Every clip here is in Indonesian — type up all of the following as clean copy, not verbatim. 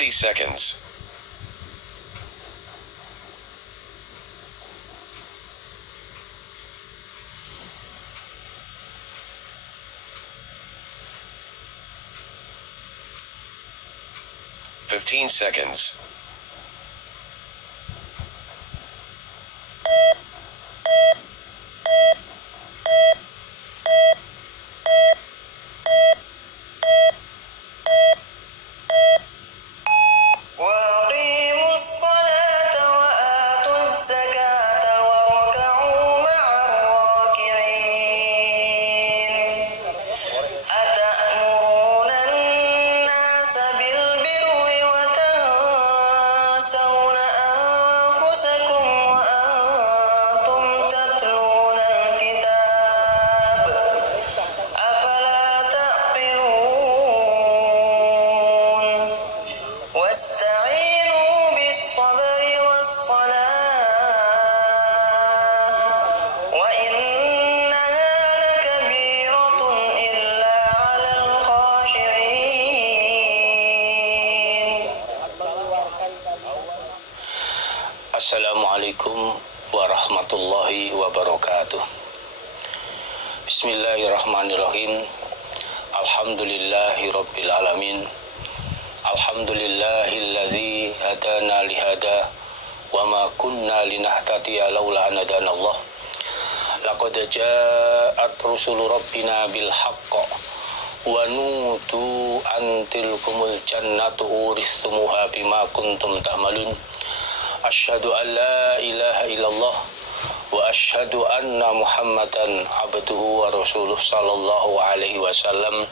40 seconds. Fifteen seconds. Assalamualaikum warahmatullahi wabarakatuh. Bismillahirrahmanirrahim. Alhamdulillahi rabbil alamin. Alhamdulillahilladzi hadana lihada wa ma kunna linahtadiya laula an hadanallah. Laqad ja'at rusulu rabbina bil haqq wa nutu an tilkumul jannatu urithumuha bima kuntum ta'malun. Asyhadu an la ilaha illallah wa asyhadu anna Muhammadan abduhu wa rasuluh sallallahu alaihi wasallam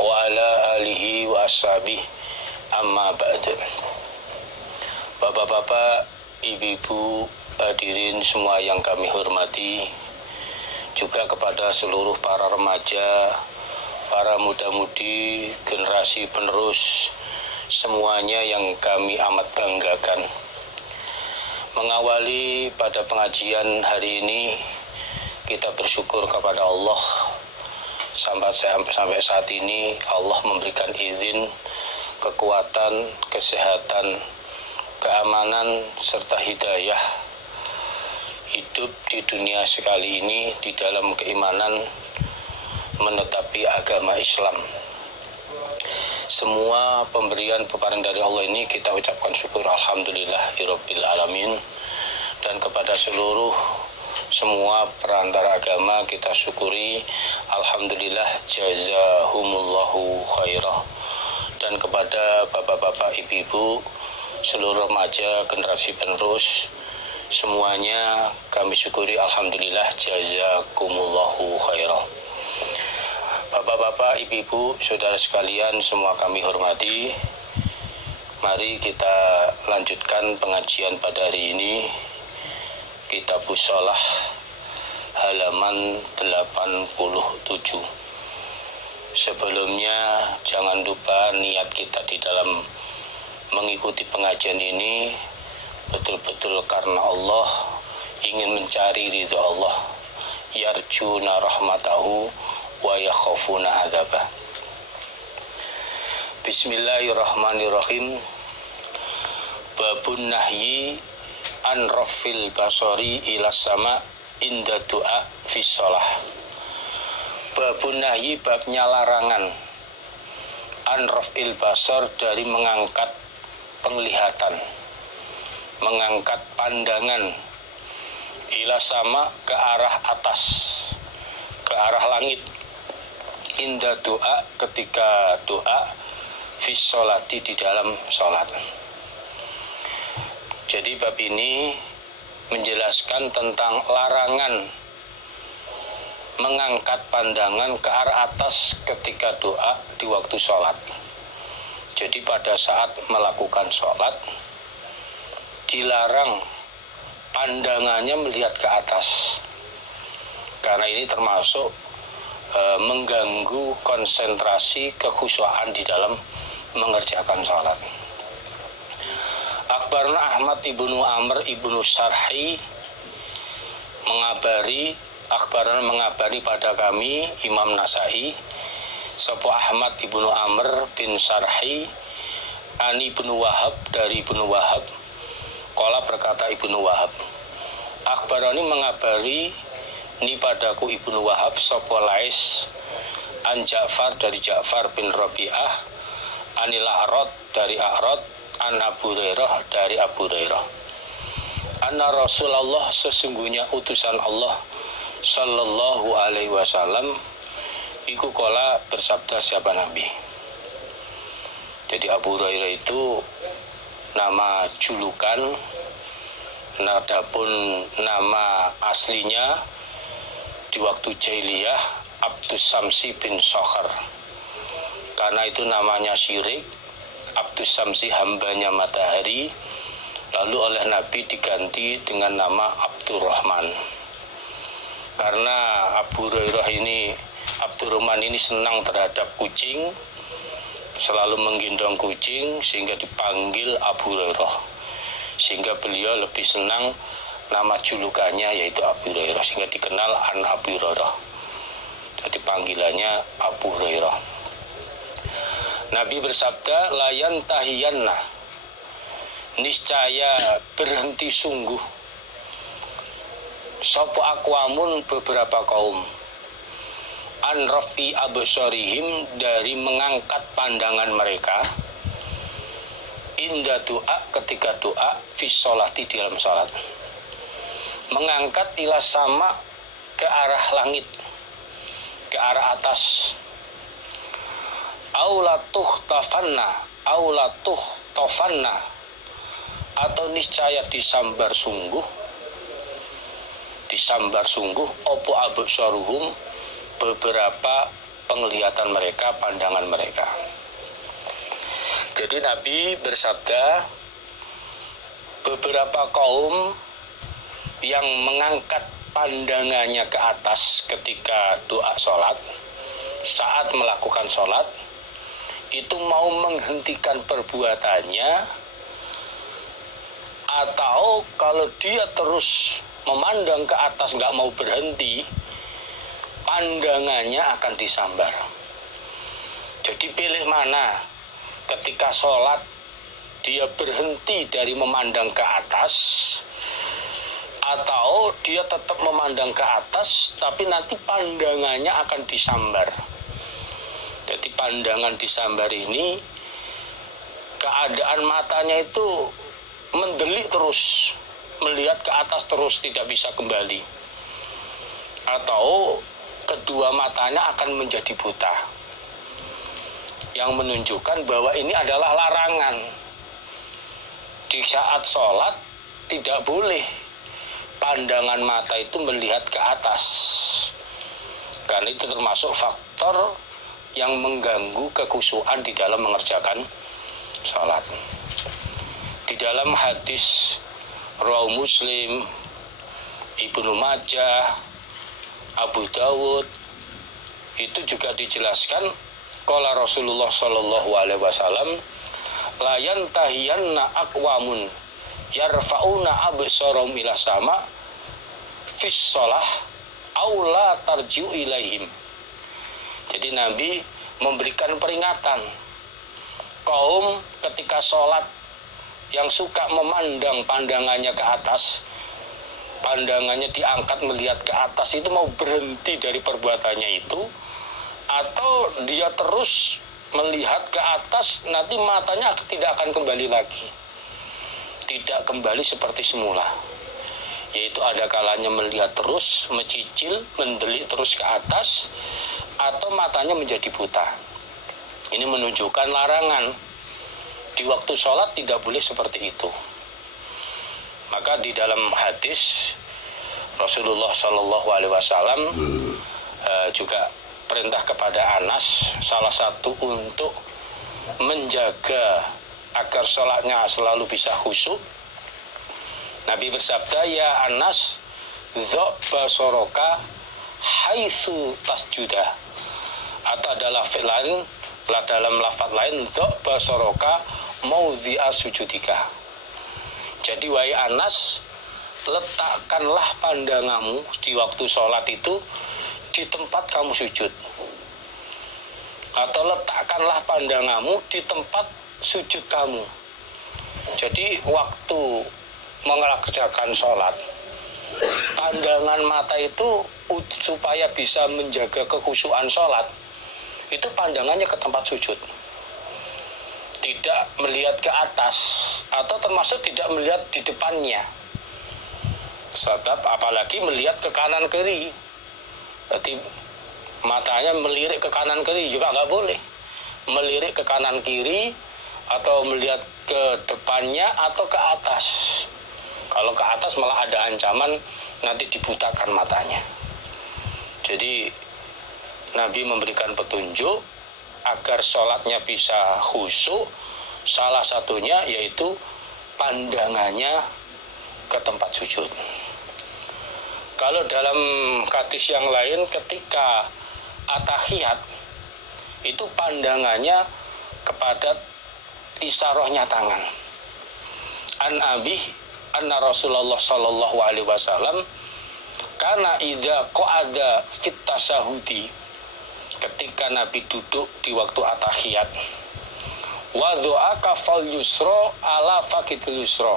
wa ala alihi wa ashabihi amma ba'd. Bapak-bapak, ibu-ibu, hadirin semua yang kami hormati, juga kepada seluruh para remaja, para muda-mudi, generasi penerus, semuanya yang kami amat banggakan. Mengawali pada pengajian hari ini, kita bersyukur kepada Allah sampai saat ini Allah memberikan izin, kekuatan, kesehatan, keamanan, serta hidayah hidup di dunia sekali ini di dalam keimanan menetapi agama Islam. Semua pemberian peparing dari Allah ini kita ucapkan syukur alhamdulillahirabbil alamin, dan kepada semua perantara agama kita syukuri alhamdulillah jazahumullahu khairah. Dan kepada bapak-bapak, ibu-ibu, seluruh remaja, generasi penerus, semuanya kami syukuri alhamdulillah jazakumullahu khairah. Bapak-bapak, ibu-ibu, saudara sekalian, semua kami hormati. Mari kita lanjutkan pengajian pada hari ini. Kitabus Shalah halaman 87. Sebelumnya jangan lupa niat kita di dalam mengikuti pengajian ini betul-betul karena Allah, ingin mencari ridha Allah, yarjuna rahmatahu wa yakhafuna adzabah. Bismillahirrahmanirrahim. Babun nahyi an rafil basari ila sama inda du'a fi shalah. Babun nahyi, babnya larangan, an rafil basar, dari mengangkat penglihatan, mengangkat pandangan, ila sama, ke arah atas, ke arah langit, inda doa, ketika doa, fis sholati, di dalam sholat. Jadi bab ini menjelaskan tentang larangan mengangkat pandangan ke arah atas ketika doa di waktu sholat. Jadi pada saat melakukan sholat dilarang pandangannya melihat ke atas, karena ini termasuk mengganggu konsentrasi kekhusyuan di dalam mengerjakan sholat. Akhbarna Ahmad ibnu Amr ibnu Sarhi mengabari pada kami, Imam Nasai, sapa Ahmad ibnu Amr bin Sarhi Ani Ibnu Wahab, dari Ibnu Wahab, qala berkata Ibnu Wahab, akhbarani mengabari ni padaku Ibnu Wahab sapa Lais an Ja'far, dari Ja'far bin Rabi'ah, anil A'rad, dari A'rad, an Abu Hurairah, dari Abu Hurairah, anna Rasulullah, sesungguhnya utusan Allah sallallahu alaihi wasallam iku qala bersabda, siapa Nabi. Jadi Abu Hurairah itu nama julukan, adapun nama aslinya di waktu jahiliyah Abdus Samsi bin Sokhar. Karena itu namanya syirik, Abdus Samsi hambanya matahari, lalu oleh Nabi diganti dengan nama Abdurrahman. Karena Abdurrahman ini senang terhadap kucing, selalu menggendong kucing, sehingga dipanggil Abu Hurairah. Sehingga beliau lebih senang nama julukannya yaitu Abu Hurairah, sehingga dikenal an Abu Hurairah. Jadi panggilannya Abu Hurairah. Nabi bersabda, layan tahiyanna, niscaya berhenti sungguh sopo akwamun, beberapa kaum, an rafi absarihim, dari mengangkat pandangan mereka, inda doa, ketika doa, fi sholati, di dalam sholat, mengangkat ila sama, ke arah langit, ke arah atas, aulatuh tofanna, atau niscaya disambar sungguh opo absaruhum, beberapa penglihatan mereka, pandangan mereka. Jadi Nabi bersabda, beberapa kaum yang mengangkat pandangannya ke atas ketika doa sholat, saat melakukan sholat, itu mau menghentikan perbuatannya, atau kalau dia terus memandang ke atas nggak mau berhenti, pandangannya akan disambar. Jadi pilih mana, ketika sholat dia berhenti dari memandang ke atas, atau dia tetap memandang ke atas tapi nanti pandangannya akan disambar. Jadi pandangan disambar ini, keadaan matanya itu mendelik terus, melihat ke atas terus, tidak bisa kembali, atau kedua matanya akan menjadi buta, yang menunjukkan bahwa ini adalah larangan. Di saat sholat tidak boleh pandangan mata itu melihat ke atas, karena itu termasuk faktor yang mengganggu kekhusyuan di dalam mengerjakan sholat. Di dalam hadis Rawi Muslim, Ibnu Majah, Abu Dawud, itu juga dijelaskan, qala Rasulullah sallallahu alaihi wasallam, la yantahiyanna aqwamun yarfa'una absarahum ila sama fis shalah aw la tarji'u ilaihim. Jadi Nabi memberikan peringatan, kaum ketika sholat yang suka memandang pandangannya ke atas, pandangannya diangkat melihat ke atas, itu mau berhenti dari perbuatannya itu, atau dia terus melihat ke atas, nanti matanya tidak akan kembali lagi, tidak kembali seperti semula, yaitu ada kalanya melihat terus, mencicil, mendelik terus ke atas, atau matanya menjadi buta. Ini menunjukkan larangan. Di waktu sholat tidak boleh seperti itu. Maka di dalam hadis Rasulullah Shallallahu Alaihi Wasallam juga perintah kepada Anas, salah satu untuk menjaga agar sholatnya selalu bisa khusyuk. Nabi bersabda, ya Anas, dzok basoroka haitsu tasjuda. Atau ada lafaz lain, dalam lafaz lain, dzok basoroka maudhi'a sujudika. Jadi wahai Anas, letakkanlah pandanganmu di waktu sholat itu di tempat kamu sujud, atau letakkanlah pandanganmu di tempat sujud kamu. Jadi waktu mengerjakan sholat, pandangan mata itu supaya bisa menjaga kekhusyuan sholat, itu pandangannya ke tempat sujud, tidak melihat ke atas, atau termasuk tidak melihat di depannya. Sebab apalagi melihat ke kanan kiri, berarti matanya melirik ke kanan kiri juga nggak boleh. Melirik ke kanan kiri atau melihat ke depannya atau ke atas. Kalau ke atas malah ada ancaman nanti dibutakan matanya. Jadi Nabi memberikan petunjuk agar sholatnya bisa khusyuk. Salah satunya yaitu pandangannya ke tempat sujud. Kalau dalam hadis yang lain ketika at-tahiyat itu pandangannya kepada isyarahnya tangan. An Abi anna Rasulullah sallallahu alaihi wasallam kana idza qa'ada fit tasahudi, ketika Nabi duduk di waktu at-tahiyat, wa du'a kafal yusra ala fakidil yusra,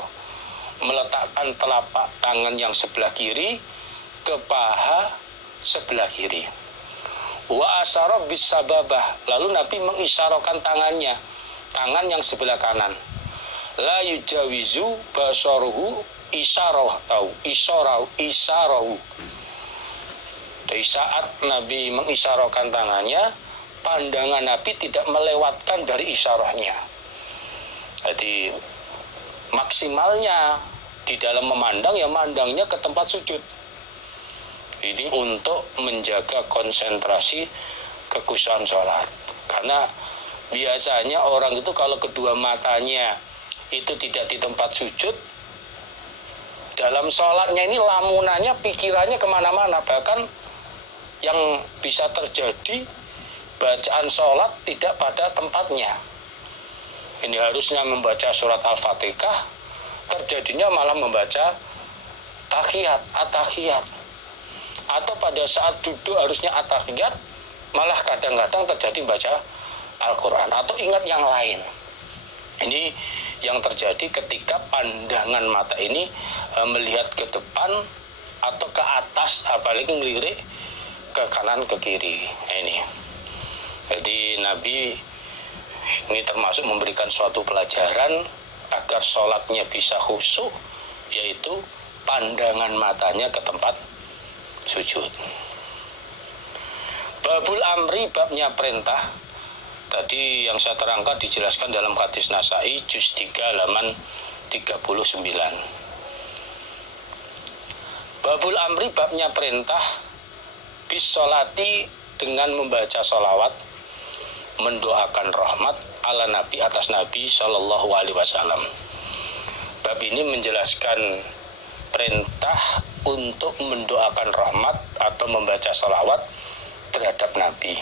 meletakkan telapak tangan yang sebelah kiri ke paha sebelah kiri. Wa asyara bis sababah, lalu Nabi mengisyarakan tangannya, tangan yang sebelah kanan. La yujawizu basaruhu isyarahu. Dari saat Nabi mengisyarakan tangannya, pandangan Nabi tidak melewatkan dari isyarahnya. Jadi maksimalnya di dalam memandang ya mandangnya ke tempat sujud. Ini untuk menjaga konsentrasi kekhusyuan sholat. Karena biasanya orang itu kalau kedua matanya itu tidak di tempat sujud, dalam sholatnya ini lamunannya, pikirannya kemana-mana. Bahkan yang bisa terjadi bacaan sholat tidak pada tempatnya. Ini harusnya membaca surat Al-Fatihah, terjadinya malah membaca at-tahiyat. Atau pada saat duduk harusnya at-tahiyat, malah kadang-kadang terjadi baca Al-Quran atau ingat yang lain. Ini yang terjadi ketika pandangan mata ini melihat ke depan atau ke atas, apalagi melirik ke kanan ke kiri. Ini jadi Nabi ini termasuk memberikan suatu pelajaran agar sholatnya bisa khusyuk, yaitu pandangan matanya ke tempat sujud. Babul amri, babnya perintah. Tadi yang saya terangkan dijelaskan dalam hadis Nasai juz 3 halaman 39. Babul amri, babnya perintah bis sholati, dengan membaca sholawat, mendoakan rahmat ala Nabi, atas Nabi Shallallahu Alaihi Wasallam. Bab ini menjelaskan perintah untuk mendoakan rahmat atau membaca sholawat terhadap Nabi.